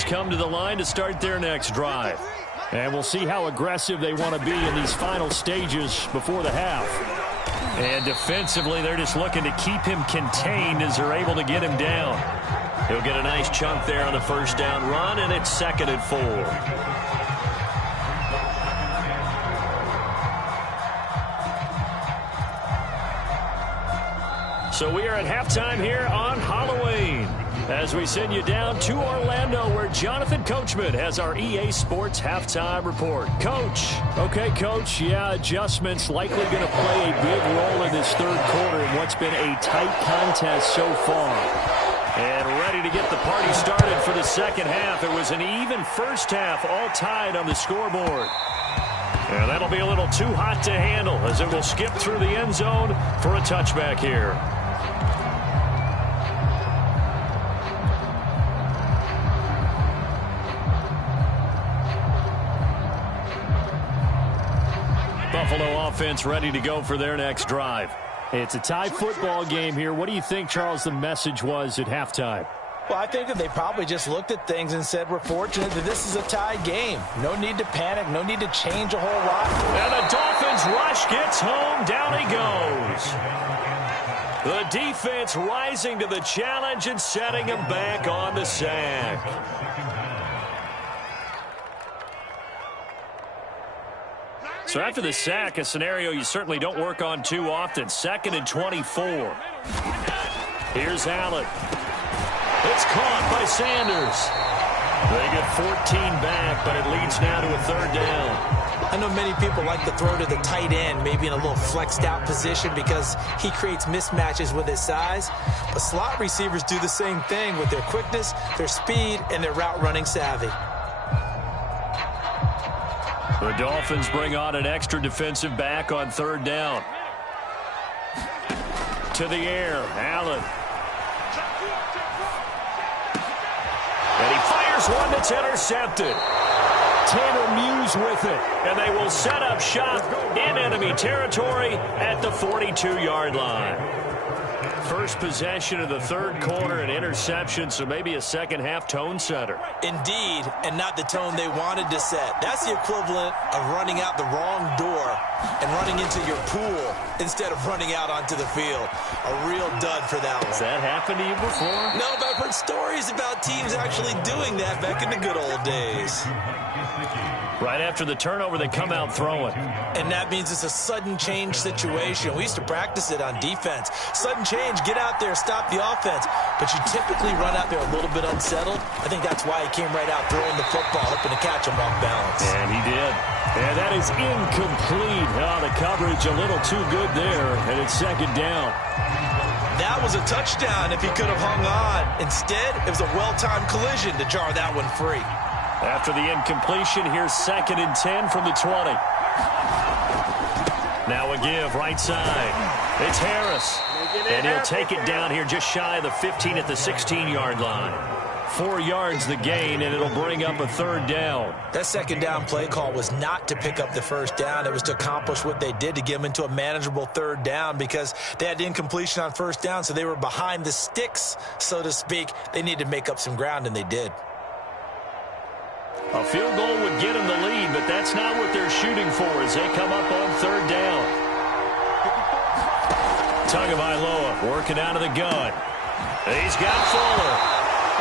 Bills come to the line to start their next drive. And we'll see how aggressive they want to be in these final stages before the half. And defensively, they're just looking to keep him contained as they're able to get him down. He'll get a nice chunk there on the first down run, and it's 2nd and 4. So we are at halftime here on Halloween as we send you down to Orlando where Jonathan Coachman has our EA Sports halftime report. Coach. Okay, Coach. Yeah, adjustments likely going to play a big role in this third quarter in what's been a tight contest so far. And ready to get the party started for the second half. It was an even first half, all tied on the scoreboard. And that'll be a little too hot to handle as it will skip through the end zone for a touchback here. Buffalo offense ready to go for their next drive. It's a tie football game here. What do you think, Charles, the message was at halftime? Well, I think that they probably just looked at things and said, we're fortunate that this is a tie game. No need to panic. No need to change a whole lot. And the Dolphins rush gets home. Down he goes. The defense rising to the challenge and setting him back on the sack. So after the sack, a scenario you certainly don't work on too often. 2nd and 24. Here's Allen. It's caught by Sanders. They get 14 back, but it leads now to a third down. I know many people like to throw to the tight end, maybe in a little flexed out position because he creates mismatches with his size. But slot receivers do the same thing with their quickness, their speed, and their route running savvy. The Dolphins bring on an extra defensive back on third down. To the air, Allen. And he fires one that's intercepted. Tanner Muse with it. And they will set up shop in enemy territory at the 42-yard line. First possession of the third quarter, an interception, so maybe a second-half tone setter. Indeed, and not the tone they wanted to set. That's the equivalent of running out the wrong door and running into your pool instead of running out onto the field. A real dud for that one. Has that happened to you before? No, but I've heard stories about teams actually doing that back in the good old days. Right after the turnover, they come out throwing. And that means it's a sudden change situation. We used to practice it on defense. Sudden change, get out there, stop the offense. But you typically run out there a little bit unsettled. I think that's why he came right out throwing the football, hoping to catch him off balance. And he did. And that is incomplete. Oh, the coverage a little too good there, and it's second down. That was a touchdown if he could have hung on. Instead, it was a well-timed collision to jar that one free. After the incompletion, here's 2nd and 10 from the 20. Now a give, right side. It's Harris. And he'll take it down here just shy of the 15 at the 16-yard line. 4 yards the gain, and it'll bring up a third down. That second down play call was not to pick up the first down. It was to accomplish what they did to get them into a manageable third down because they had incompletion on first down, so they were behind the sticks, so to speak. They needed to make up some ground, and they did. A field goal would get them the lead, but that's not what they're shooting for as they come up on third down. Tagovailoa working out of the gun. He's got Fuller.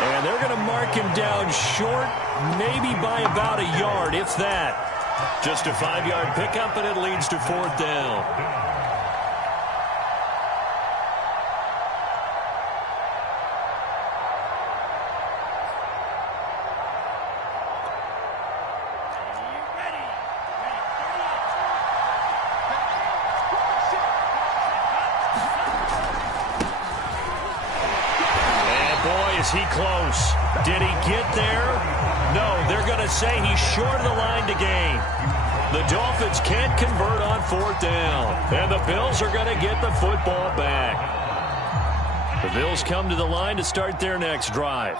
And they're going to mark him down short, maybe by about a yard, if that. Just a 5-yard pickup, and it leads to fourth down. Is he close? Did he get there? No, they're going to say he's short of the line to gain. The Dolphins can't convert on fourth down. And the Bills are going to get the football back. The Bills come to the line to start their next drive.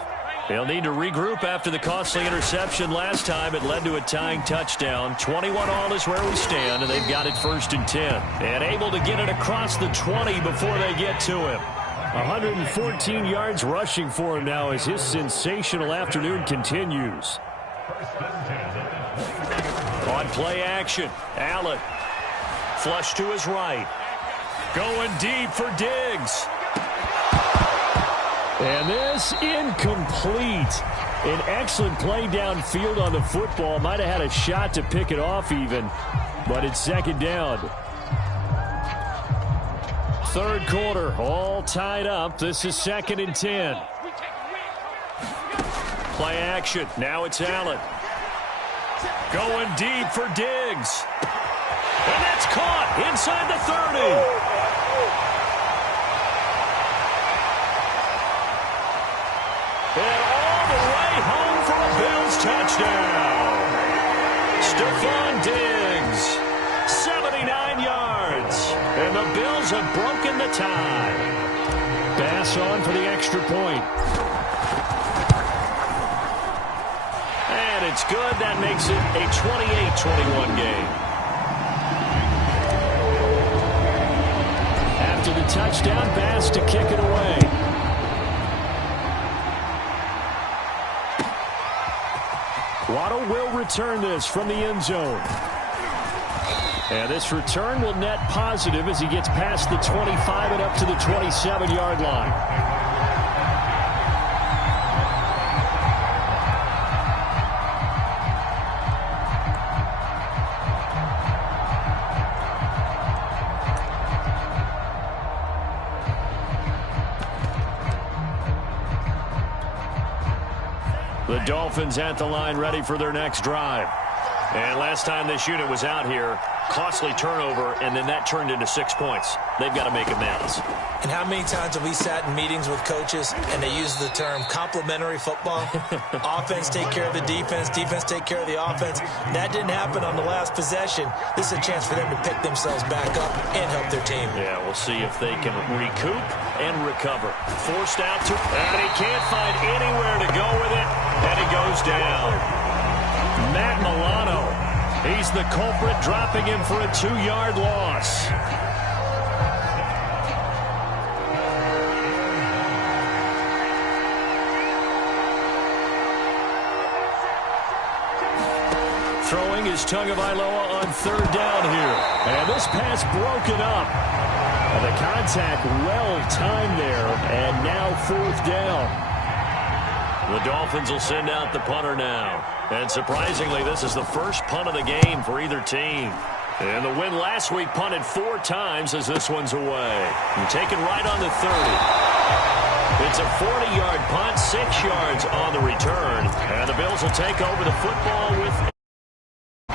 They'll need to regroup after the costly interception last time. It led to a tying touchdown. 21-all is where we stand, and they've got it 1st and 10. And able to get it across the 20 before they get to him. 114 yards rushing for him now as his sensational afternoon continues. On play action, Allen. Flush to his right. Going deep for Diggs. And this incomplete. An excellent play downfield on the football. Might have had a shot to pick it off even, but it's second down. Third quarter, all tied up. This is 2nd and 10. Play action. Now it's Allen. Going deep for Diggs. And that's caught inside the 30. And all the way home for a Bills touchdown. Stephon Diggs, 79 yards. And the Bills have broken the tie. Bass on for the extra point. And it's good. That makes it a 28-21 game. After the touchdown, Bass to kick it away. Waddle will return this from the end zone. And this return will net positive as he gets past the 25 and up to the 27-yard line. The Dolphins at the line ready for their next drive. And last time this unit was out here, costly turnover, and then that turned into 6 points. They've got to make amends. And how many times have we sat in meetings with coaches and they use the term complementary football? Offense take care of the defense, defense take care of the offense. That didn't happen on the last possession. This is a chance for them to pick themselves back up and help their team. Yeah, we'll see if they can recoup and recover. Forced out to, and he can't find anywhere to go with it, and it goes down. Matt Milano, he's the culprit, dropping him for a 2-yard loss. Throwing is Tagovailoa on third down here. And this pass broken up. And the contact well timed there, and now 4th down. The Dolphins will send out the punter now. And surprisingly, this is the first punt of the game for either team. And the win last week punted 4 times as this one's away. And taken right on the 30. It's a 40-yard punt, 6 yards on the return. And the Bills will take over the football with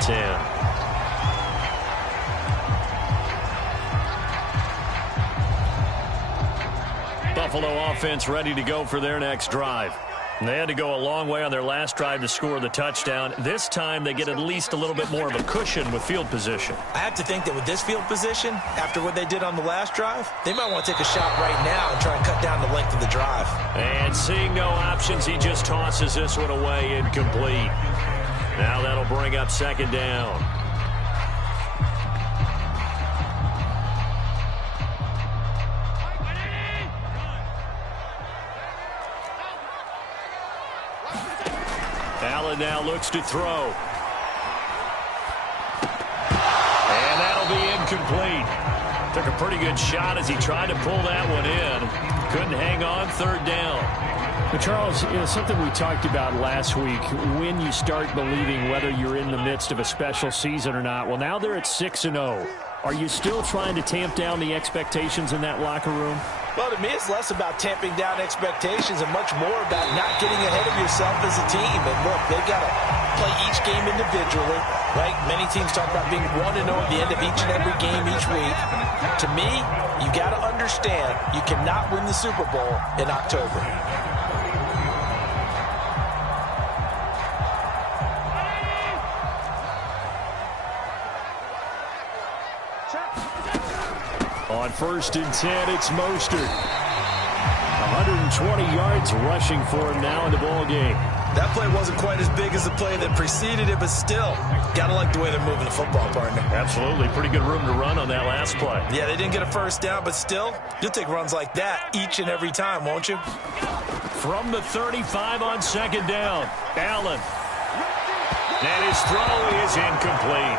10. Buffalo offense ready to go for their next drive. And they had to go a long way on their last drive to score the touchdown. This time they get at least a little bit more of a cushion with field position. I have to think that with this field position, after what they did on the last drive, they might want to take a shot right now and try and cut down the length of the drive. And seeing no options, he just tosses this one away incomplete. Now that'll bring up 2nd down. Allen now looks to throw. And that'll be incomplete. Took a pretty good shot as he tried to pull that one in. Couldn't hang on, 3rd down. But Charles, something we talked about last week, when you start believing whether you're in the midst of a special season or not. Well, now they're at 6-0. Are you still trying to tamp down the expectations in that locker room? Well, to me, it's less about tamping down expectations and much more about not getting ahead of yourself as a team. And look, they've got to play each game individually, right? Many teams talk about being 1-0 at the end of each and every game each week. To me, you got to understand you cannot win the Super Bowl in October. On 1st and 10, it's Mostert. 120 yards rushing for him now in the ball game. That play wasn't quite as big as the play that preceded it, but still, got to like the way they're moving the football, partner. Absolutely. Pretty good room to run on that last play. Yeah, they didn't get a first down, but still, you'll take runs like that each and every time, won't you? From the 35 on second down, Allen. And his throw is incomplete.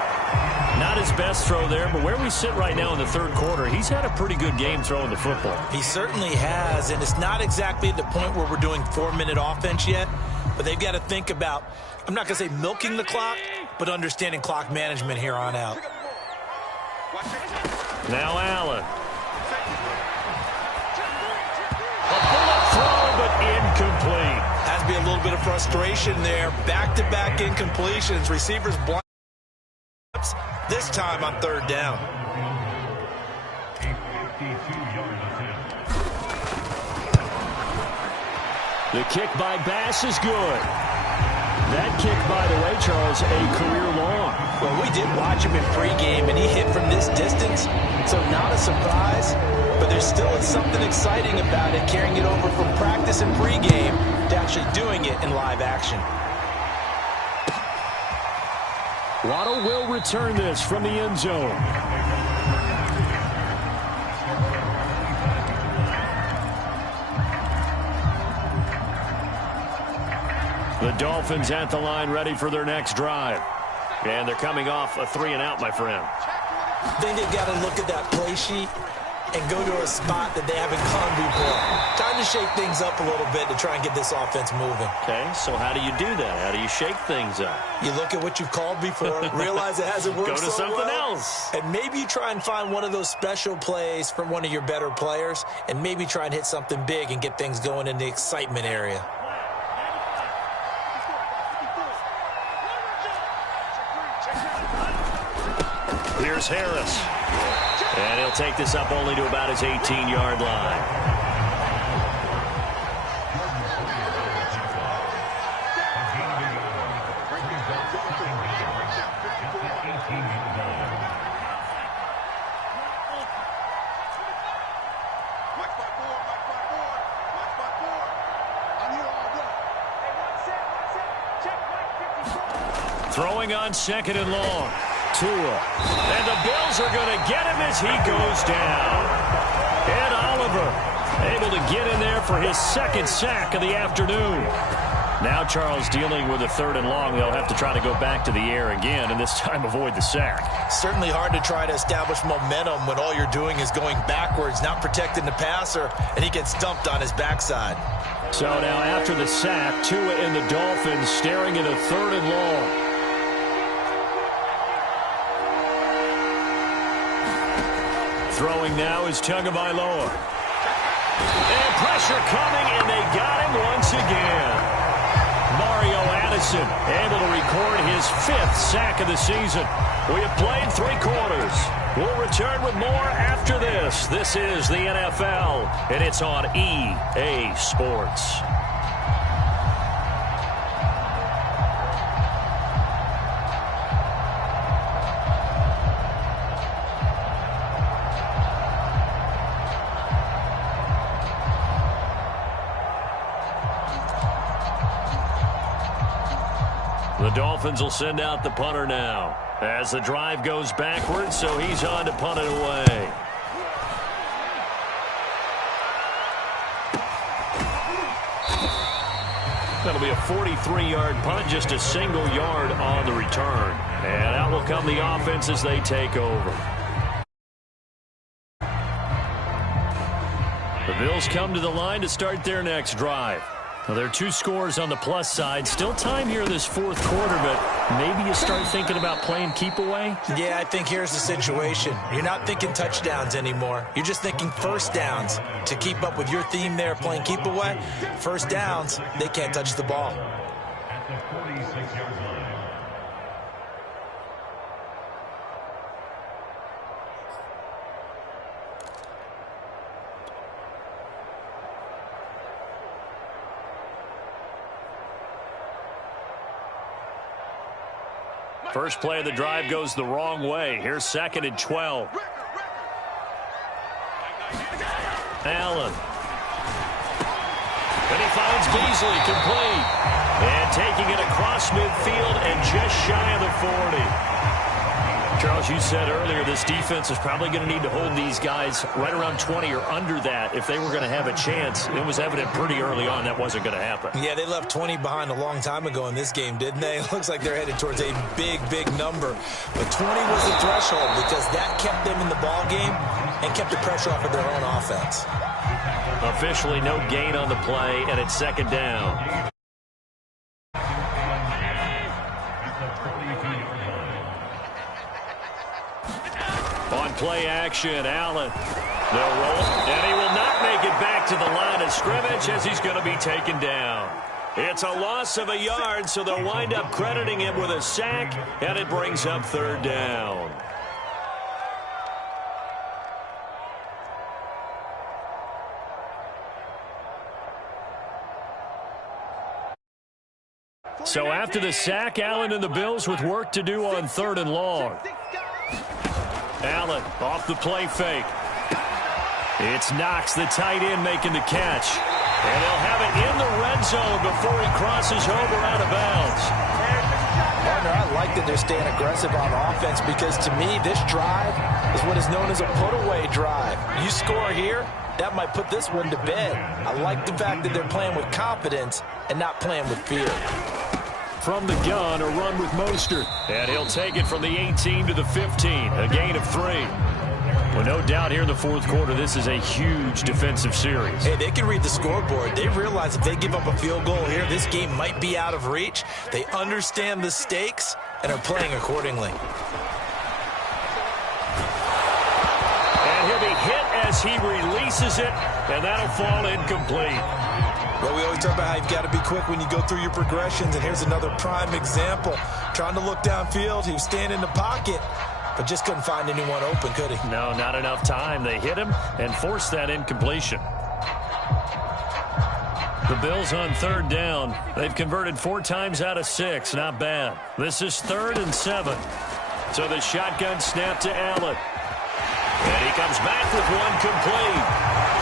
Not his best throw there, but where we sit right now in the third quarter, he's had a pretty good game throwing the football. He certainly has, and it's not exactly at the point where we're doing 4-minute offense yet, but they've got to think about, I'm not going to say milking the clock, but understanding clock management here on out. Now Allen. A bullet throw, but incomplete. Has to be a little bit of frustration there. Back-to-back incompletions. Receivers blind. This time on third down. The kick by Bass is good. That kick, by the way, Charles, a career long. Well, we did watch him in pregame, and he hit from this distance, so not a surprise. But there still is something exciting about it, carrying it over from practice and pregame to actually doing it in live action. Waddle will return this from the end zone. The Dolphins at the line, ready for their next drive. And they're coming off a 3-and-out, my friend. I think they've got to look at that play sheet and go to a spot that they haven't gone before. Time to shake things up a little bit to try and get this offense moving. Okay, so how do you do that? How do you shake things up? You look at what you've called before, realize it hasn't worked Go to so something well, else. and maybe you try and find one of those special plays from one of your better players, and maybe try and hit something big and get things going in the excitement area. Here's Harris. And he'll take this up only to about his 18-yard line. Throwing on second and long. Tua. And the Bills are going to get him as he goes down. Ed Oliver able to get in there for his second sack of the afternoon. Now Charles dealing with a third and long. They'll have to try to go back to the air again and this time avoid the sack. Certainly hard to try to establish momentum when all you're doing is going backwards, not protecting the passer, and he gets dumped on his backside. So now after the sack, Tua and the Dolphins staring at a third and long. Throwing now is Tagovailoa. And pressure coming, and they got him once again. Mario Addison able to record his 5th sack of the season. We have played 3 quarters. We'll return with more after this. This is the NFL, and it's on EA Sports. The Dolphins will send out the punter now as the drive goes backwards, so he's on to punt it away. That'll be a 43-yard punt, just a single yard on the return. And out will come the offense as they take over. The Bills come to the line to start their next drive. Well, there are 2 scores on the plus side. Still time here this 4th quarter, but maybe you start thinking about playing keep away? Yeah, I think here's the situation. You're not thinking touchdowns anymore. You're just thinking first downs. To keep up with your theme there, playing keep away, first downs, they can't touch the ball. At the 46-yard line. First play of the drive goes the wrong way. Here's 2nd and 12. Allen. And he finds Beasley complete. And taking it across midfield and just shy of the 40. Charles, you said earlier this defense is probably going to need to hold these guys right around 20 or under that if they were going to have a chance. It was evident pretty early on that wasn't going to happen. Yeah, they left 20 behind a long time ago in this game, didn't they? It looks like they're headed towards a big, big number. But 20 was the threshold because that kept them in the ball game and kept the pressure off of their own offense. Officially no gain on the play, and it's second down. On play action, Allen. They'll roll it, and he will not make it back to the line of scrimmage as he's going to be taken down. It's a loss of a yard, so they'll wind up crediting him with a sack, and it brings up third down. So after the sack, Allen and the Bills with work to do on third and long. Allen off the play fake. It's Knox, the tight end, making the catch. And they'll have it in the red zone before he crosses over out of bounds. Partner, I like that they're staying aggressive on offense because to me, this drive is what is known as a put-away drive. You score here, that might put this one to bed. I like the fact that they're playing with confidence and not playing with fear. From the gun, a run with Mostert. And he'll take it from the 18 to the 15, a gain of 3. Well, no doubt here in the fourth quarter, this is a huge defensive series. Hey, they can read the scoreboard. They realize if they give up a field goal here, this game might be out of reach. They understand the stakes and are playing accordingly. And he'll be hit as he releases it, and that'll fall incomplete. Well, we always talk about how you've got to be quick when you go through your progressions, and here's another prime example. Trying to look downfield, he was standing in the pocket, but just couldn't find anyone open, could he? No, not enough time. They hit him and forced that incompletion. The Bills on third down. They've converted 4 times out of 6. Not bad. This is 3rd and 7. So the shotgun snap to Allen. And he comes back with one complete.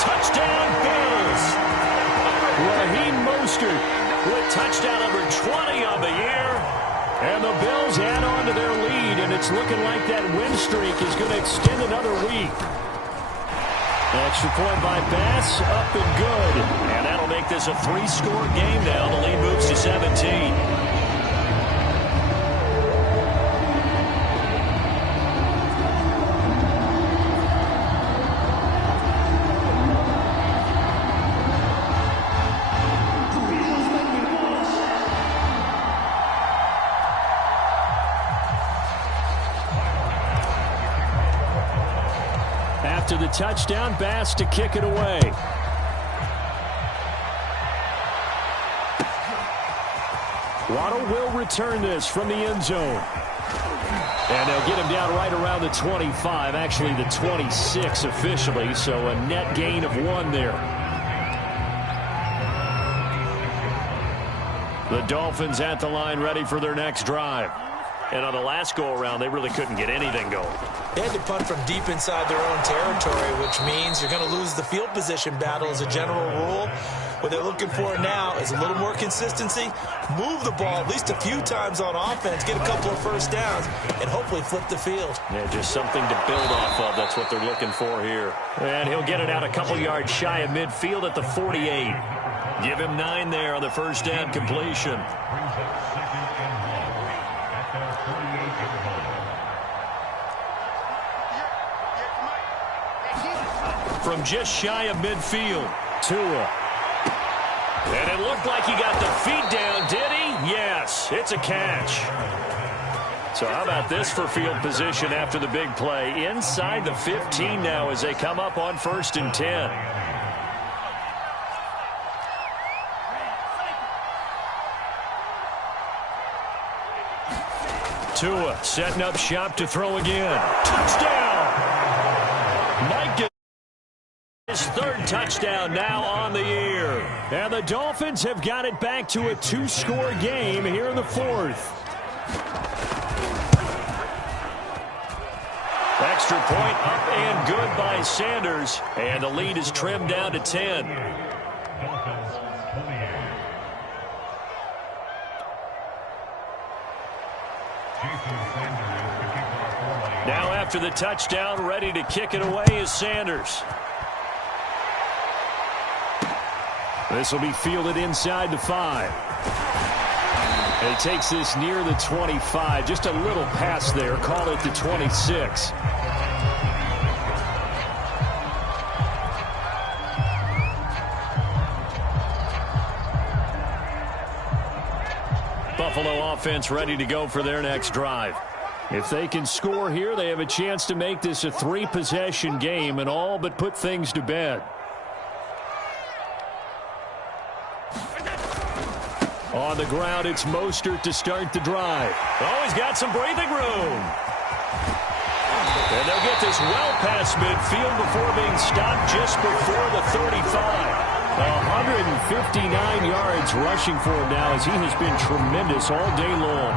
Touchdown, Bills! Raheem Mostert with touchdown number 20 on the year. And the Bills add on to their lead, and it's looking like that win streak is going to extend another week. Extra point by Bass, up and good. And that'll make this a 3-score game now. The lead moves to 17. After the touchdown, Bass to kick it away. Waddle will return this from the end zone. And they'll get him down right around the 25, actually the 26 officially, so a net gain of 1 there. The Dolphins at the line ready for their next drive. And on the last go-around, they really couldn't get anything going. They had to punt from deep inside their own territory, which means you're going to lose the field position battle as a general rule. What they're looking for now is a little more consistency, move the ball at least a few times on offense, get a couple of first downs, and hopefully flip the field. Yeah, just something to build off of. That's what they're looking for here. And he'll get it out a couple yards shy of midfield at the 48. Give him 9 there on the first down completion. From just shy of midfield, Tua. And it looked like he got the feet down, did he? Yes, it's a catch. So how about this for field position after the big play? Inside the 15 now as they come up on 1st and 10. Tua setting up shop to throw again. Touchdown! Mike, his 3rd touchdown now on the year. And the Dolphins have got it back to a 2-score game here in the 4th. Extra point up and good by Sanders. And the lead is trimmed down to 10. Now after the touchdown, ready to kick it away is Sanders. This will be fielded inside the 5. And he takes this near the 25. Just a little pass there. Call it the 26. Buffalo offense ready to go for their next drive. If they can score here, they have a chance to make this a 3-possession game and all but put things to bed. On the ground, it's Mostert to start the drive. Oh, he's got some breathing room. And they'll get this well past midfield before being stopped just before the 35. 159 yards rushing for him now as he has been tremendous all day long.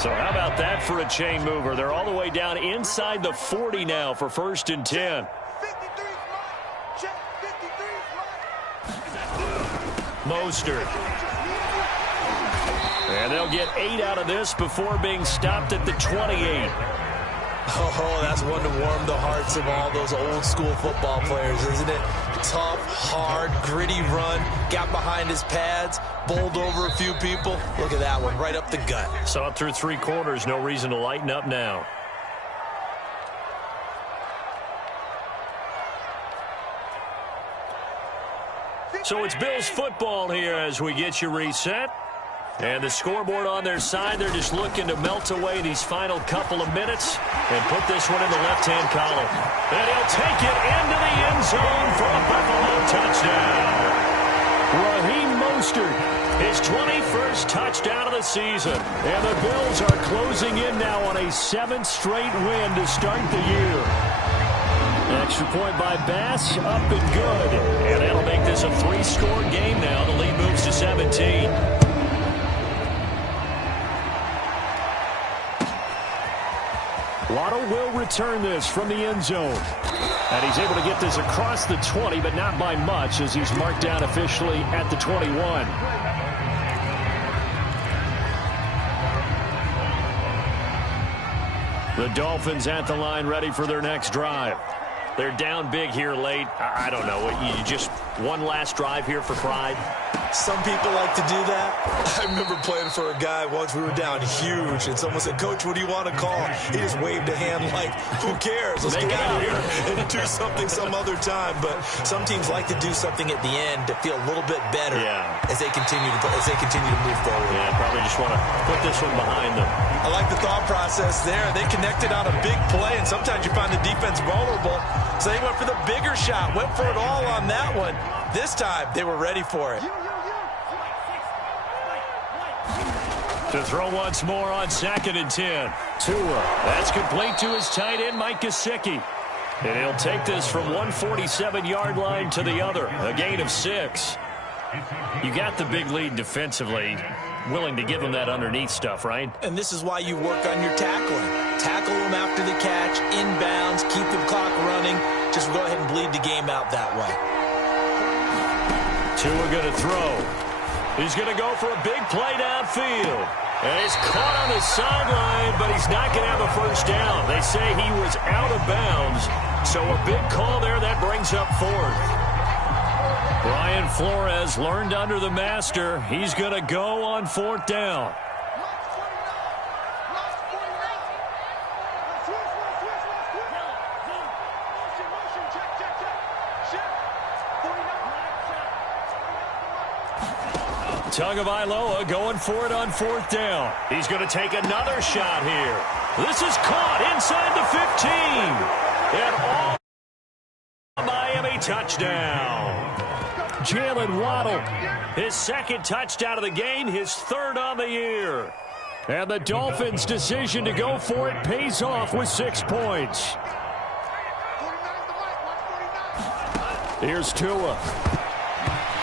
So how about that for a chain mover? They're all the way down inside the 40 now for 1st and 10. Mostert. And they'll get 8 out of this before being stopped at the 28. Oh, that's one to warm the hearts of all those old school football players, isn't it? Tough, hard, gritty run, got behind his pads, bowled over a few people. Look at that one, right up the gut. Saw it through 3 quarters, no reason to lighten up now. So it's Bills football here as we get you reset. And the scoreboard on their side, they're just looking to melt away these final couple of minutes and put this one in the left-hand column. And he'll take it into the end zone for a Buffalo touchdown. Raheem Mostert, his 21st touchdown of the season. And the Bills are closing in now on a 7th straight win to start the year. Extra point by Bass, up and good. And that'll make this a 3-score game now. The lead moves to 17. Waddle will return this from the end zone. And he's able to get this across the 20, but not by much as he's marked down officially at the 21. The Dolphins at the line ready for their next drive. They're down big here late. I don't know. You just one last drive here for pride? Some people like to do that. I remember playing for a guy once. We were down huge, and someone said, "Coach, what do you want to call?" He just waved a hand like, "Who cares? Let's get out of here and do something some other time." But some teams like to do something at the end to feel a little bit better as they continue to move forward. Yeah, probably just want to put this one behind them. I like the thought process there. They connected on a big play, and sometimes you find the defense vulnerable. So they went for the bigger shot, went for it all on that one. This time, they were ready for it. To throw once more on 2nd and 10. Tua. That's complete to his tight end, Mike Gesicki. And he'll take this from 147-yard line to the other. A gain of 6. You got the big lead defensively. Willing to give them that underneath stuff, right? And this is why you work on your tackling. Tackle them after the catch, inbounds, keep the clock running. Just go ahead and bleed the game out that way. Tua going to throw. He's going to go for a big play downfield. And he's caught on the sideline, but he's not going to have a first down. They say he was out of bounds. So a big call there that brings up 4th. Brian Flores learned under the master. He's going to go on 4th down. Tagovailoa going for it on 4th down. He's going to take another shot here. This is caught inside the 15. And all Miami touchdown. Jalen Waddle, his 2nd touchdown of the game, his 3rd on the year. And the Dolphins' decision to go for it pays off with 6 points. Here's Tua.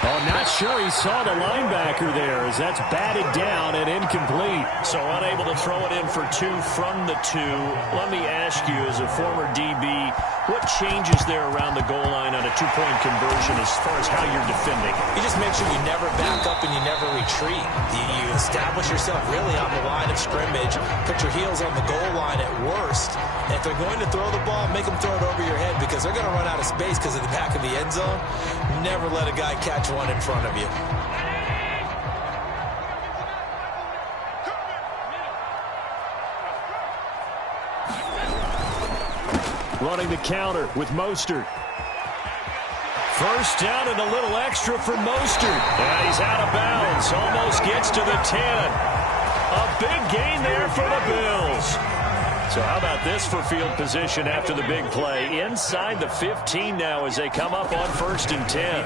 Oh, not sure he saw the linebacker there as that's batted down and incomplete. So unable to throw it in for 2 from the 2. Let me ask you, as a former DB, what changes there around the goal line on a 2-point conversion as far as how you're defending? You just make sure you never back up and you never retreat. You establish yourself really on the line of scrimmage, put your heels on the goal line at worst. And if they're going to throw the ball, make them throw it over your head because they're going to run out of space because of the back of the end zone. Never let a guy catch one in front of you. Running the counter with Mostert. First down and a little extra for Mostert. And he's out of bounds. Almost gets to the 10. A big gain there for the Bills. So how about this for field position after the big play? Inside the 15 now as they come up on 1st and 10.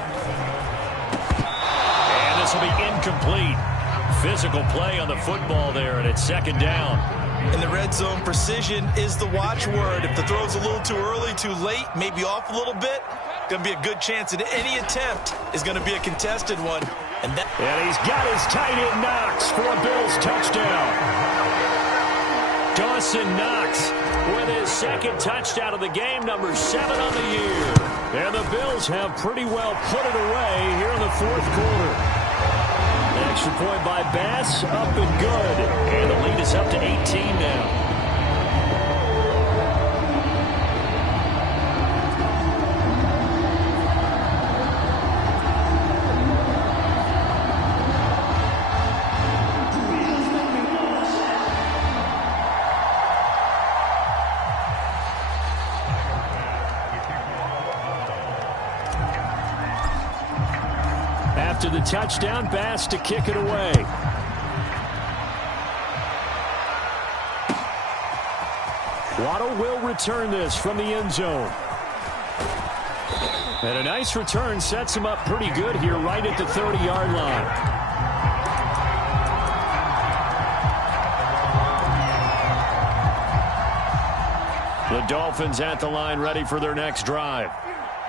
And this will be incomplete. Physical play on the football there, and it's 2nd down. In the red zone, precision is the watchword. If the throw's a little too early, too late, maybe off a little bit, going to be a good chance that any attempt is going to be a contested one. And he's got his tight end Knox for a Bills touchdown. Dawson Knox with his 2nd touchdown of the game, number 7 on the year. And the Bills have pretty well put it away here in the 4th quarter. Extra point by Bass, up and good. And the lead is up to 18 now. After the touchdown, Bass to kick it away. Waddle will return this from the end zone. And a nice return sets him up pretty good here right at the 30-yard line. The Dolphins at the line ready for their next drive.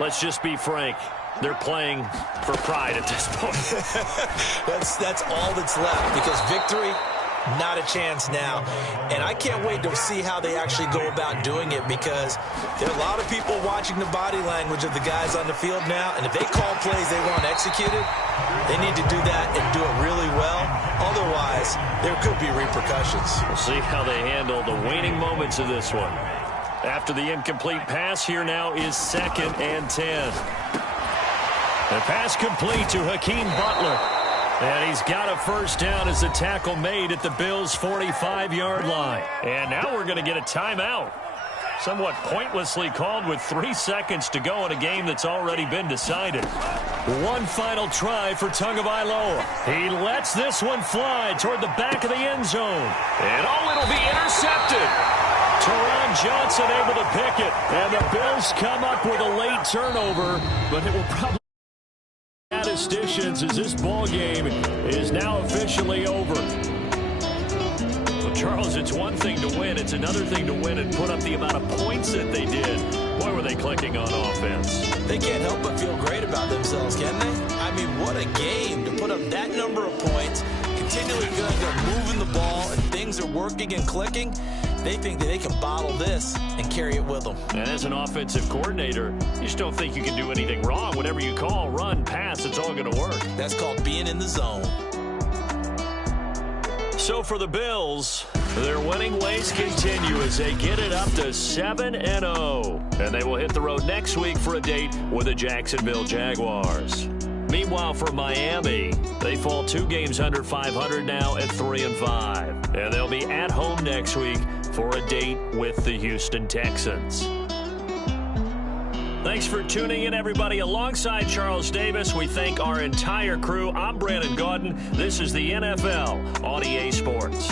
Let's just be frank. They're playing for pride at this point. That's all that's left because victory, not a chance now. And I can't wait to see how they actually go about doing it because there are a lot of people watching the body language of the guys on the field now. And if they call plays they want executed, they need to do that and do it really well. Otherwise, there could be repercussions. We'll see how they handle the waning moments of this one. After the incomplete pass, here now is 2nd and 10. The pass complete to Hakeem Butler. And he's got a 1st down as the tackle made at the Bills' 45-yard line. And now we're going to get a timeout. Somewhat pointlessly called with 3 seconds to go in a game that's already been decided. One final try for Tagovailoa. He lets this one fly toward the back of the end zone. And it'll be intercepted. Teron Johnson able to pick it. And the Bills come up with a late turnover, but it will probably statisticians as this ball game is now officially over. Well, Charles, it's one thing to win. It's another thing to win and put up the amount of points that they did. Boy, were they clicking on offense. They can't help but feel great about themselves, can they? I mean, what a game to put up that number of points, continually good, they're moving the ball, and things are working and clicking. They think that they can bottle this and carry it with them. And as an offensive coordinator, you just don't think you can do anything wrong. Whatever you call, run, pass, it's all going to work. That's called being in the zone. So for the Bills, their winning ways continue as they get it up to 7-0. And they will hit the road next week for a date with the Jacksonville Jaguars. Meanwhile, for Miami, they fall 2 games under 500 now at 3-5. And they'll be at home next week for a date with the Houston Texans. Thanks for tuning in, everybody. Alongside Charles Davis, we thank our entire crew. I'm Brandon Gaudin. This is the NFL on EA Sports.